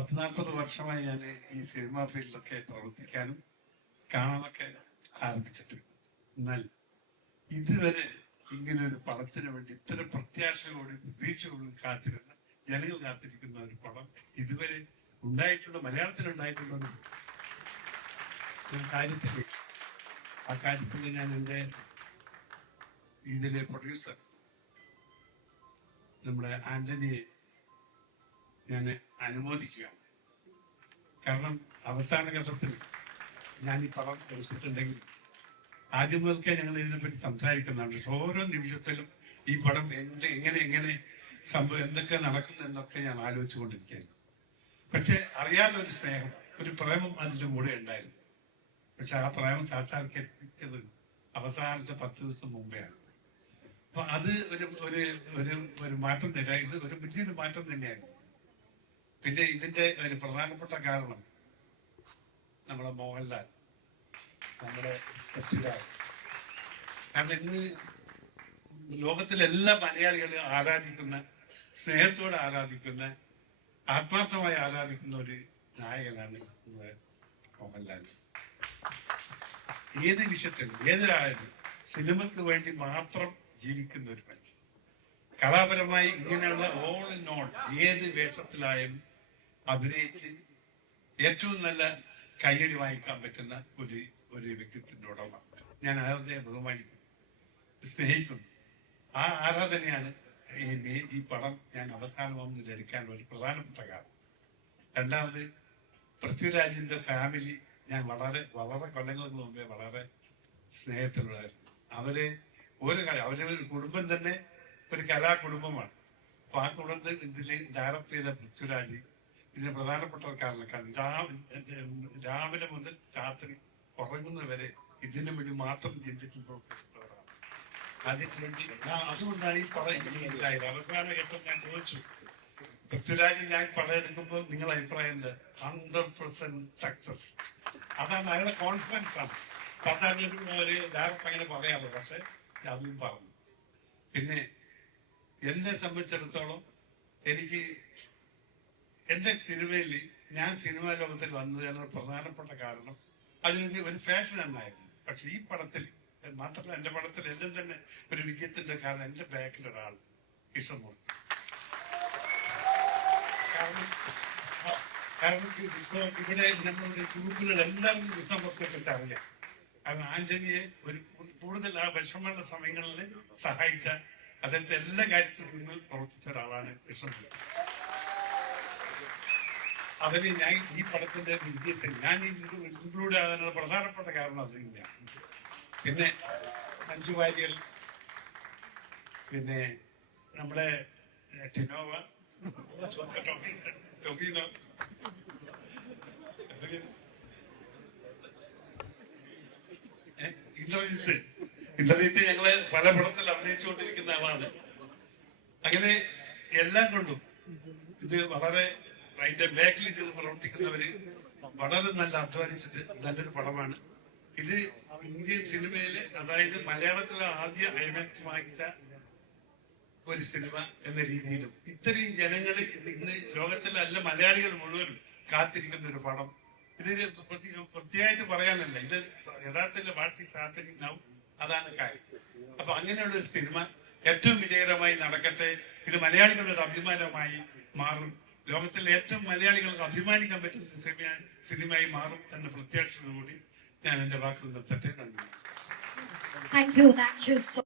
10-40 വർഷമായി ഞാൻ ഈ സിനിമാ ഫീൽഡിലൊക്കെ പ്രവർത്തിക്കാനും കാണാനൊക്കെ ആരംഭിച്ചിട്ട്, എന്നാൽ ഇതുവരെ ഇങ്ങനെ ഒരു പടത്തിന് വേണ്ടി ഇത്ര പ്രത്യാശയോടും പ്രതീക്ഷയോടും കാത്തിരുന്ന ജനങ്ങൾ കാത്തിരിക്കുന്ന ഒരു പടം ഇതുവരെ മലയാളത്തിലുണ്ടായിട്ടുള്ള കാര്യത്തിൽ ആ കാര്യത്തിൽ ഞാൻ എൻ്റെ ഇതിലെ പ്രൊഡ്യൂസർ നമ്മുടെ ആന്റണിയെ ഞാൻ അനുമോദിക്കുകയാണ്. കാരണം അവസാന ഘട്ടത്തിൽ ഞാൻ ഈ പടം എടുത്തിട്ടുണ്ടെങ്കിൽ ആദ്യം മുതൽക്കേ ഞങ്ങൾ ഇതിനെപ്പറ്റി സംസാരിക്കുന്നതാണ്. പക്ഷെ ഓരോ നിമിഷത്തിലും ഈ പടം എങ്ങനെ സംഭവം എന്തൊക്കെ നടക്കുന്നു എന്നൊക്കെ ഞാൻ ആലോചിച്ചുകൊണ്ടിരിക്കുകയായിരുന്നു. പക്ഷെ അറിയാതെ ഒരു സ്നേഹം, ഒരു പ്രേമം അതിൻ്റെ കൂടെ ഉണ്ടായിരുന്നു. പക്ഷെ ആ പ്രേമം സാക്ഷാത്കരിച്ചത് അവസാനത്തെ 10 ദിവസം മുമ്പെയാണ്. അപ്പൊ അത് ഒരു മാറ്റം തന്നെ, ഇത് ഒരു വലിയൊരു മാറ്റം തന്നെയായിരുന്നു. പിന്നെ ഇതിന്റെ ഒരു പ്രധാനപ്പെട്ട കാരണം നമ്മുടെ മോഹൻലാൽ, നമ്മുടെ പൃഥ്വിരാജ്. കാരണം ഇന്ന് ലോകത്തിലെ എല്ലാ മലയാളികളും ആരാധിക്കുന്ന, സ്നേഹത്തോടെ ആരാധിക്കുന്ന, ആത്മാർത്ഥമായി ആരാധിക്കുന്ന ഒരു നായകനാണ് മോഹൻലാൽ. ഏത് വിഷയത്തിലും ഏതൊരാളും സിനിമയ്ക്ക് വേണ്ടി മാത്രം ജീവിക്കുന്ന ഒരു മനുഷ്യൻ. കലാപരമായി ഇങ്ങനെയുള്ള ഓൾ ഇൻ ഓൾ ഏത് വേഷത്തിലായാലും അഭിനയിച്ച് ഏറ്റവും നല്ല കയ്യടി വാങ്ങിക്കാൻ പറ്റുന്ന ഒരു വ്യക്തിത്വത്തിന്റെ ഉടമ. ഞാൻ അദ്ദേഹത്തെ ബഹുമാനിക്കുന്നു, സ്നേഹിക്കുന്നു. ആ ആരാധനയാണ് ഈ പടം ഞാൻ അവസാനം എടുക്കാൻ ഒരു പ്രധാനപ്പെട്ട കാരണം. രണ്ടാമത്, പൃഥ്വിരാജിന്റെ ഫാമിലി ഞാൻ വളരെ കൊല്ലങ്ങൾക്ക് മുമ്പേ വളരെ സ്നേഹത്തിലുള്ളായിരുന്നു. അവര് ഒരു കുടുംബം തന്നെ ഒരു കലാകുടുംബമാണ്. അപ്പൊ ആ കുടുംബത്തിൽ ഇതിൽ ഡയറക്ട് ചെയ്ത പൃഥ്വിരാജ് ഇതിന് പ്രധാനപ്പെട്ട കാരണം രാവിലെ മുതൽ രാത്രി ഉറങ്ങുന്നവരെ ഇതിനു വേണ്ടി മാത്രം ചിന്തിക്കുമ്പോൾ അതുകൊണ്ടാണ് ഈ പടം ഉണ്ടായത്. അവസാന ഘട്ടം ഞാൻ ചോദിച്ചു, പൃഥ്വിരാജ് ഞാൻ പടം എടുക്കുമ്പോൾ നിങ്ങളുടെ അഭിപ്രായം എന്താ? 100% സക്സസ്. അതാണ് അയാളുടെ കോൺഫിഡൻസ് ആണ്. സാധാരണ ഒരു ഡയറക്ടർ അങ്ങനെ പറയാറുള്ളത്, പക്ഷെ അതും പറഞ്ഞു. പിന്നെ എന്നെ സംബന്ധിച്ചിടത്തോളം എനിക്ക് എന്റെ സിനിമയിൽ ഞാൻ സിനിമാ ലോകത്തിൽ വന്നതിനുള്ള പ്രധാനപ്പെട്ട കാരണം അതിനൊരു ഒരു ഫാഷൻ എന്നായിരുന്നു. പക്ഷെ ഈ പടത്തിൽ മാത്രമല്ല, എന്റെ പടത്തിൽ എല്ലാം തന്നെ ഒരു വിജയത്തിന്റെ കാരണം എന്റെ ബാക്കിൽ ഒരാൾ കൃഷ്ണമൂർത്തി. കാരണം ഇവിടെ നമ്മളുടെ ഗ്രൂപ്പുകൾ എല്ലാവരും കൃഷ്ണമൂർത്തിയെ പറ്റി അറിയാം. കാരണം ആന്റണിയെ കൂടുതൽ ആ വിഷമമുള്ള സമയങ്ങളിൽ സഹായിച്ച, അദ്ദേഹത്തെ എല്ലാ കാര്യത്തിലും നിന്ന് പ്രവർത്തിച്ച ഒരാളാണ് കൃഷ്ണമൂർത്തി. അവര് ഞാൻ ഈ പടത്തിന്റെ വിജയത്തിൽ ഞാൻ ഇൻക്ലൂഡ് ആകാനുള്ള പ്രധാനപ്പെട്ട കാരണം അത് തന്നെയാണ്. പിന്നെ മഞ്ജു വാര്യർ, പിന്നെ നമ്മുടെ ടിനോവ, ടൊവിനോ, ഇന്ദ്രജിത്ത് ഞങ്ങള് പല പടത്തിൽ അഭിനയിച്ചുകൊണ്ടിരിക്കുന്ന ആളാണ്. അങ്ങനെ എല്ലാം കൊണ്ടും ഇത് വളരെ അതിന്റെ ബാക്കിൽ ഇത് പ്രവർത്തിക്കുന്നവര് വളരെ നല്ല അധ്വാനിച്ചിട്ട് നല്ലൊരു പടമാണ് ഇത്. ഇന്ത്യൻ സിനിമയിലെ, അതായത് മലയാളത്തിലെ ആദ്യ ഐമാക്സ് വാങ്ങിച്ച ഒരു സിനിമ എന്ന രീതിയിലും ഇത്രയും ജനങ്ങൾ ഇന്ന് ലോകത്തിലെ എല്ലാ മലയാളികൾ മുഴുവൻ കാത്തിരിക്കുന്ന ഒരു പടം. ഇതിന് പ്രത്യേകമായിട്ട് പറയാനല്ല, ഇത് യഥാർത്ഥത്തിൽ വാട്ട് ഈസ് ഹാപ്പനിങ് നൗ, അതാണ് കാര്യം. അപ്പൊ അങ്ങനെയുള്ള ഒരു സിനിമ ഏറ്റവും വിജയകരമായി നടക്കട്ടെ. ഇത് മലയാളികളുടെ ഒരു അഭിമാനമായി മാറും, ലോകത്തിലെ ഏറ്റവും മലയാളികൾക്ക് അഭിമാനിക്കാൻ പറ്റുന്ന സിനിമയായി മാറും എന്ന പ്രത്യാശയോടുകൂടി ഞാൻ എന്റെ വാക്കുകൾ നിർത്തട്ടെ. നന്ദി. Thank you so